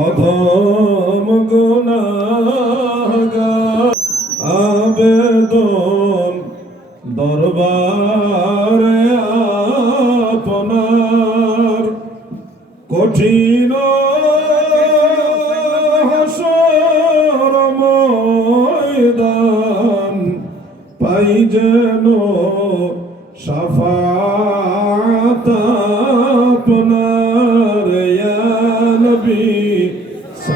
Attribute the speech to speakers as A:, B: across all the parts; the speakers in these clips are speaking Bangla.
A: অধম গুনাগার আবেদন দরবারে আপনার। কঠিন হাসর ময়দান পাই যেন সাফাত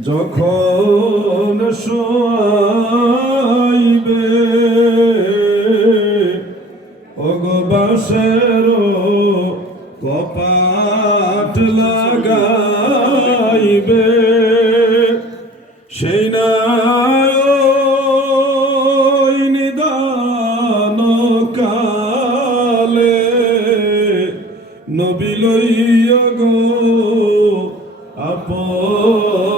A: যখন শোয়াইবে অগবাসের কপাট লাগাইবে সেই ওই নিদান কালে নবী লইয়া গো আপন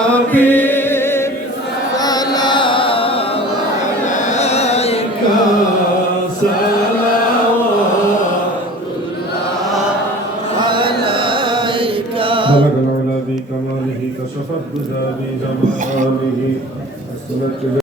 A: بلغ العلا بكماله كشف الدجى بجماله حسنت